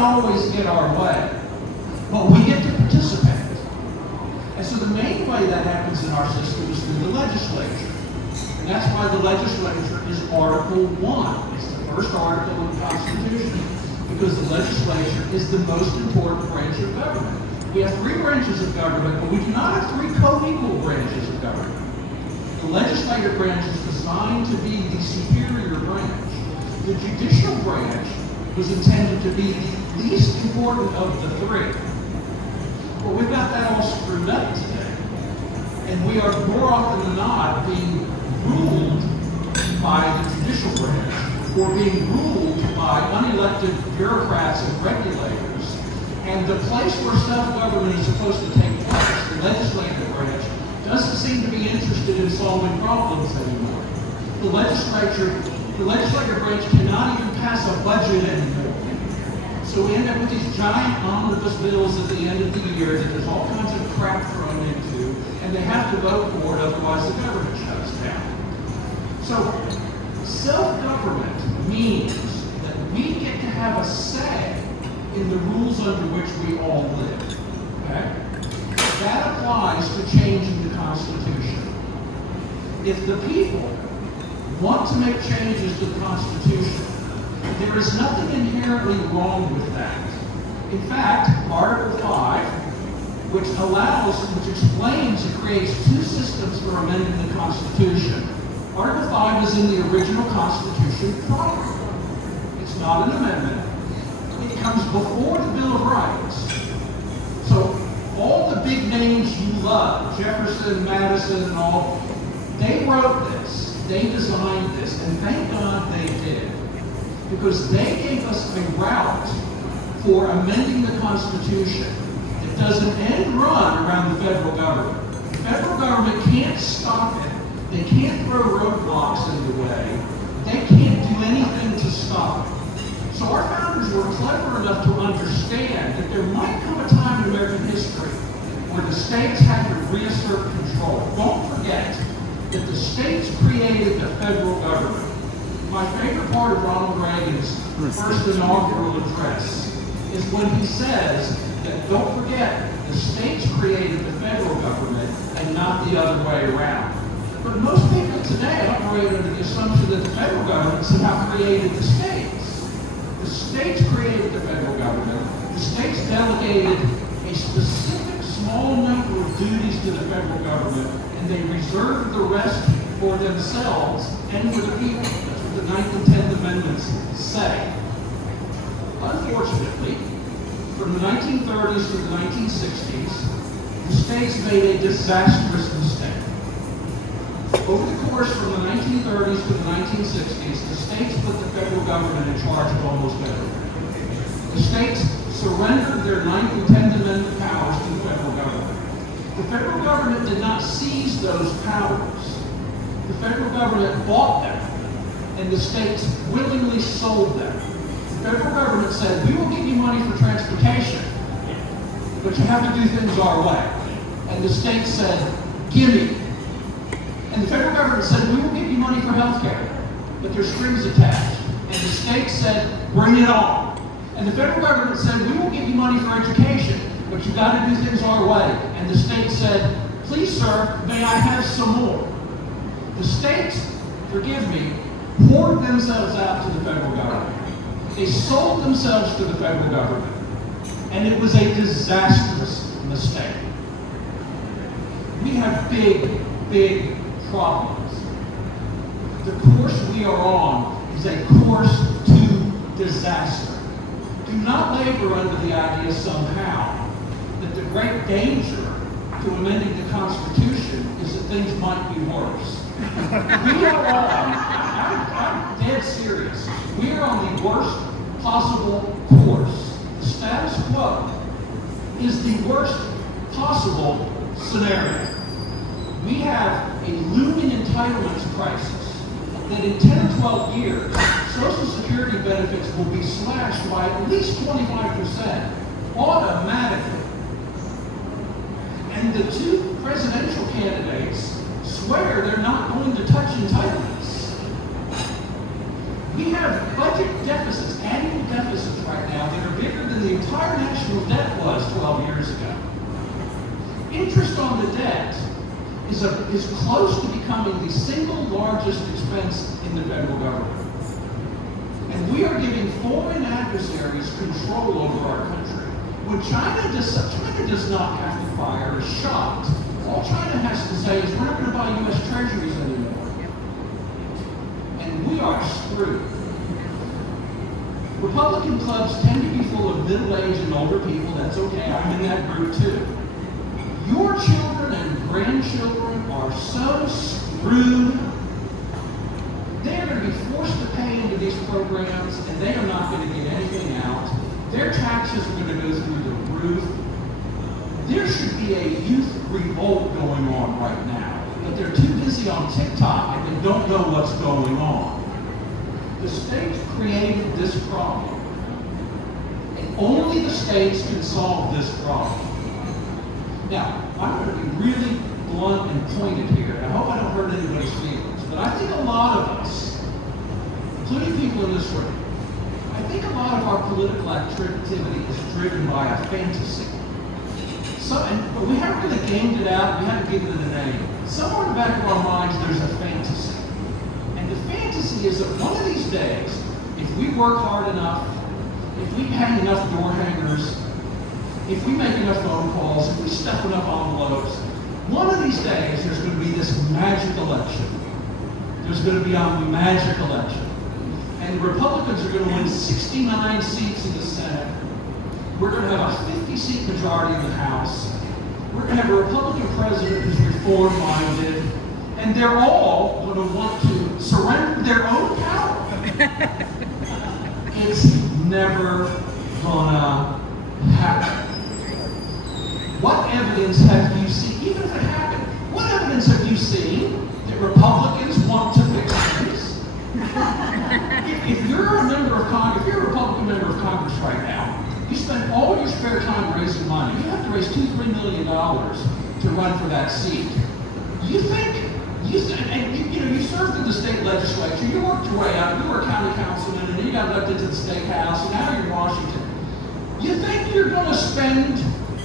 don't always get our way, but we get to participate. And so the main way that happens in our system is through the legislature. And that's why the legislature is Article 1. It's the first article of the Constitution, because the legislature is the most important branch of government. We have three branches of government, but we do not have three co-equal branches of government. The legislative branch is designed to be the superior branch. The judicial branch was intended to be the least important of the three. Well, we've got that all screwed up today. And we are more often than not being ruled by the judicial branch or being ruled by unelected bureaucrats and regulators. And the place where self-government is supposed to take place, the legislative branch, doesn't seem to be interested in solving problems anymore. The legislative branch cannot even pass a budget anymore. So we end up with these giant omnibus bills at the end of the year that there's all kinds of crap thrown into, and they have to vote for it, otherwise the government shuts down. So self-government means that we get to have a say in the rules under which we all live. Okay? That applies to changing the Constitution. If the people want to make changes to the Constitution, there is nothing inherently wrong with that. In fact, Article 5, which explains and creates two systems for amending the Constitution. Article 5 is in the original Constitution proper. It's not an amendment. It comes before the Bill of Rights. So all the big names you love, Jefferson, Madison, and all, they wrote this, they designed this, and thank God they did. Because they gave us a route for amending the Constitution that does an end run around the federal government. The federal government can't stop it. They can't throw roadblocks in the way. They can't do anything to stop it. So our founders were clever enough to understand that there might come a time in American history where the states had to reassert control. Don't forget that the states created the federal government. My favorite part of Ronald Reagan's first inaugural address is when he says that don't forget, the states created the federal government and not the other way around. But most people today operate under the assumption that the federal government somehow created the states. The states created the federal government. The states delegated a specific small number of duties to the federal government, and they reserved the rest for themselves and for the people. The 9th and 10th Amendments say. Unfortunately, from the 1930s to the 1960s, the states made a disastrous mistake. Over the course from the 1930s to the 1960s, the states put the federal government in charge of almost everything. The states surrendered their 9th and 10th Amendment powers to the federal government. The federal government did not seize those powers. The federal government bought them, and the states willingly sold them. The federal government said, we will give you money for transportation, but you have to do things our way. And the states said, gimme. And the federal government said, we will give you money for health care, but there's strings attached. And the states said, bring it on. And the federal government said, we will give you money for education, but you got to do things our way. And the state said, please sir, may I have some more? The states, forgive me, poured themselves out to the federal government. They sold themselves to the federal government. And it was a disastrous mistake. We have big, big problems. The course we are on is a course to disaster. Do not labor under the idea somehow that the great danger to amending the Constitution is that things might be worse. We are on, I'm dead serious, we are on the worst possible course. The status quo is the worst possible scenario. We have a looming entitlements crisis that in 10 or 12 years, Social Security benefits will be slashed by at least 25% automatically. And the two presidential candidates swear they're not going to touch entitlements. We have budget deficits, annual deficits right now that are bigger than entire national debt was 12 years ago. Interest on the debt is close to becoming the single largest expense in the federal government. And we are giving foreign adversaries control over our country. When China does not have to fire a shot. All China has to say is we're not going to buy U.S. treasuries anymore. And we are screwed. Republican clubs tend to be full of middle-aged and older people. That's okay. I'm in that group too. Your children and grandchildren are so screwed. They are going to be forced to pay into these programs, and they are not going to get anything out. Their taxes are going to go through the roof. There should be a youth revolt going on right now, but they're too busy on TikTok and they don't know what's going on. The states created this problem, and only the states can solve this problem. Now, I'm going to be really blunt and pointed here, and I hope I don't hurt anybody's feelings, but I think a lot of us, including people in this room, I think a lot of our political activity is driven by a fantasy. But we haven't really gamed it out, we haven't given it a name. Somewhere in the back of our minds, there's a fantasy. And the fantasy is that one of these days, if we work hard enough, if we hang enough door hangers, if we make enough phone calls, if we stuff enough envelopes, one of these days, there's going to be this magic election. There's going to be a magic election. And the Republicans are going to win 69 seats in the Senate. We're going to have a 50-seat majority in the House. We're going to have a Republican president who's reform-minded. And they're all going to want to surrender their own power. It's never gonna happen. What evidence have you seen, even if it happened, what evidence have you seen that Republicans want to fix things? If you're a member of Congress, if you're a Republican member of Congress right now, you spend all your spare time raising money. You have to raise $2-3 million to run for that seat. You served in the state legislature, you worked your way up, you were a county councilman, and then you got elected to the state house, and now you're in Washington. You think you're going to spend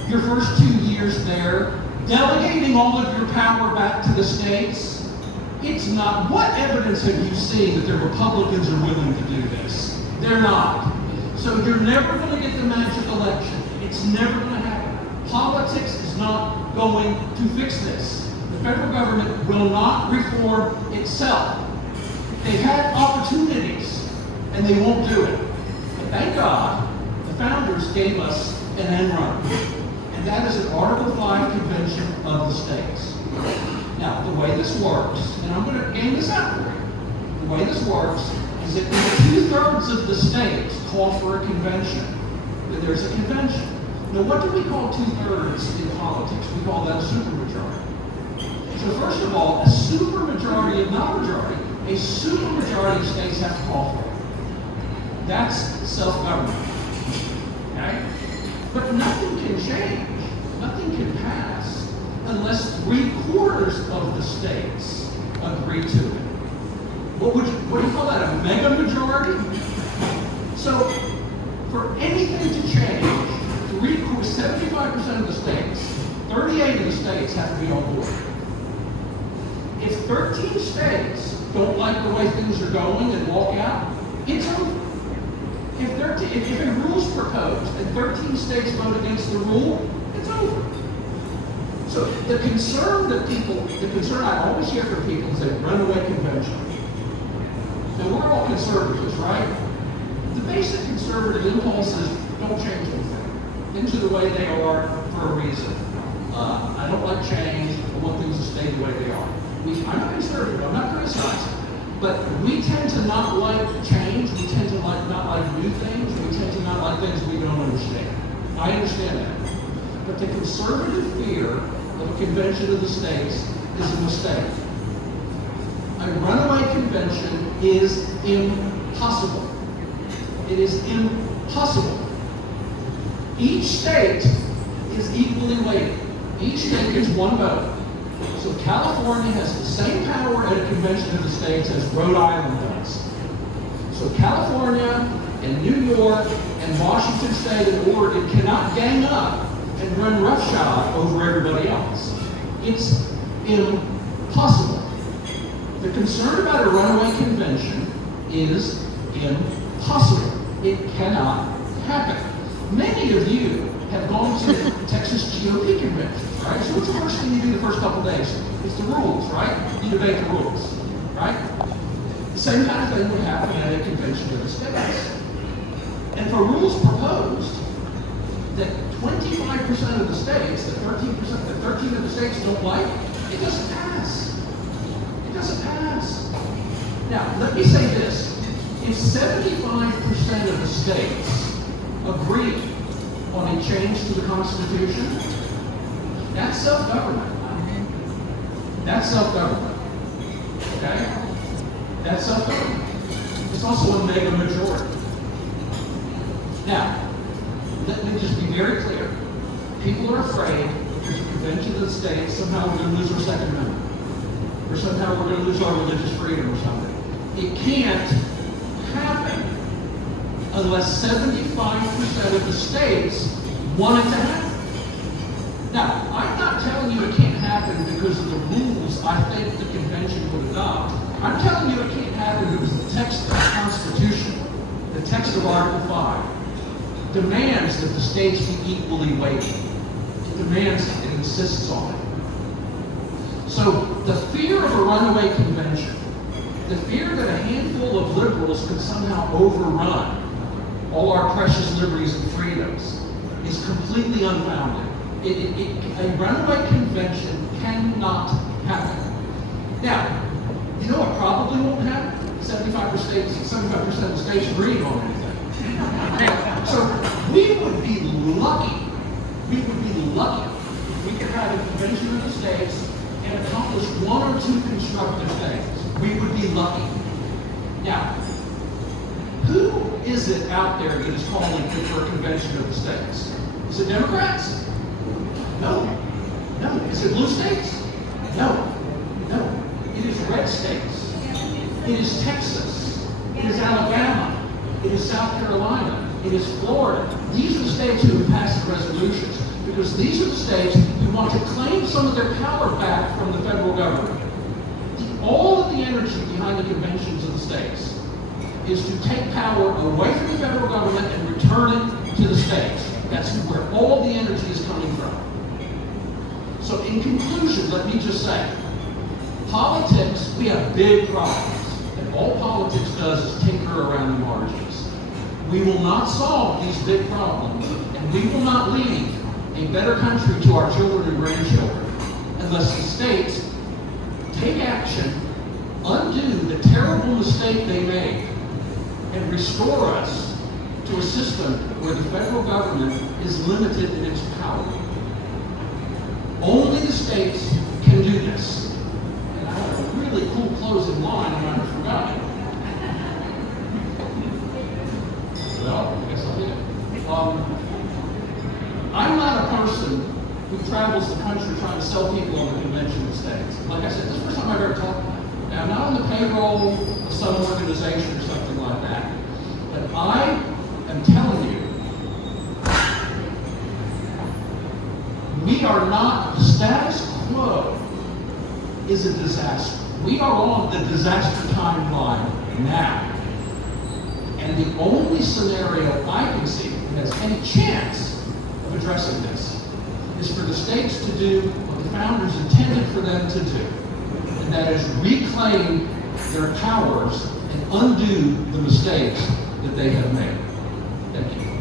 your first 2 years there delegating all of your power back to the states? It's not. What evidence have you seen that the Republicans are willing to do this? They're not. So you're never going to get the magic election. It's never going to happen. Politics is not going to fix this. The federal government will not reform itself. They've had opportunities, and they won't do it. But thank God, the founders gave us an end run. And that is an Article 5 convention of the states. Now, the way this works, and I'm going to game this out for you. The way this works is that when 2/3 of the states call for a convention, that there's a convention. Now, what do we call 2/3 in politics? We call that a supermajority. So first of all, a supermajority, not majority, a supermajority of states have to call for it. That's self-government. Okay? But nothing can change, nothing can pass unless 3/4 of the states agree to it. What do you call that? A mega majority? So for anything to change, 75% of the states, 38 of the states have to be on board. If 13 states don't like the way things are going and walk out, it's over. If a rule's proposed and 13 states vote against the rule, it's over. So the concern I always hear from people is a runaway convention. Now we're all conservatives, right? The basic conservative impulse is don't change anything. Things are the way they are for a reason. I don't like change. I want things to stay the way they are. I'm not conservative, I'm not criticizing. But we tend to not like change, we tend to not like new things, we tend to not like things we don't understand. I understand that. But the conservative fear of a convention of the states is a mistake. A runaway convention is impossible. It is impossible. Each state is equally weighted. Each state gets one vote. So California has the same power at a convention of the states as Rhode Island does. So California and New York and Washington State and Oregon cannot gang up and run roughshod over everybody else. It's impossible. The concern about a runaway convention is impossible. It cannot happen. Many of you have gone to the Texas GOP convention, right? So what's the first thing you do the first couple of days? It's the rules, right? You debate the rules, right? The same kind of thing would happen at a convention of the states. And for rules proposed that 25% of the states, that 13 of the states don't like, it doesn't pass. It doesn't pass. Now, let me say this. If 75% of the states agree on a change to the Constitution, that's self-government. That's self-government. Okay? That's self-government. It's also a mega majority. Now, let me just be very clear. People are afraid there's a convention of the states, somehow we're going to lose our Second Amendment. Or somehow we're going to lose our religious freedom or something. It can't happen unless 75% of the states want it to happen. Now, I'm not telling you it can't happen because of the rules I think the convention would adopt. I'm telling you it can't happen because the text of the Constitution, the text of Article 5, demands that the states be equally weighted. It demands it, it insists on it. So the fear of a runaway convention, the fear that a handful of liberals could somehow overrun all our precious liberties and freedoms is completely unfounded. A runaway convention cannot happen. Now, you know what probably won't happen? 75% of the states agreeing on anything. So we would be lucky if we could have a convention of the states and accomplish one or two constructive things. We would be lucky. Now, who is it out there that is calling for a convention of the states? Is it Democrats? No. No. Is it blue states? No. No. It is red states. It is Texas. It is Alabama. It is South Carolina. It is Florida. These are the states who have passed the resolutions because these are the states who want to claim some of their power back from the federal government. All of the energy behind the conventions of the states is to take power away from the federal government and return it to the states. That's where all the energy is coming from. So in conclusion, let me just say, politics, we have big problems. And all politics does is tinker around the margins. We will not solve these big problems, and we will not leave a better country to our children and grandchildren unless the states take action, undo the terrible mistake they made, and restore us to a system where the federal government is limited in its power. Only the states can do this. And I have a really cool closing line, and I forgot it. Well, I guess I did. I'm not a person who travels the country trying to sell people on the convention of states. Like I said, this is the first time I've ever talked about it. Now, I'm not on the payroll of some organization or something like that. But I am telling you, we are not, the status quo is a disaster. We are on the disaster timeline now. And the only scenario I can see that has any chance of addressing this is for the states to do what the founders intended for them to do. And that is reclaim their powers and undo the mistakes that they have made. Thank you.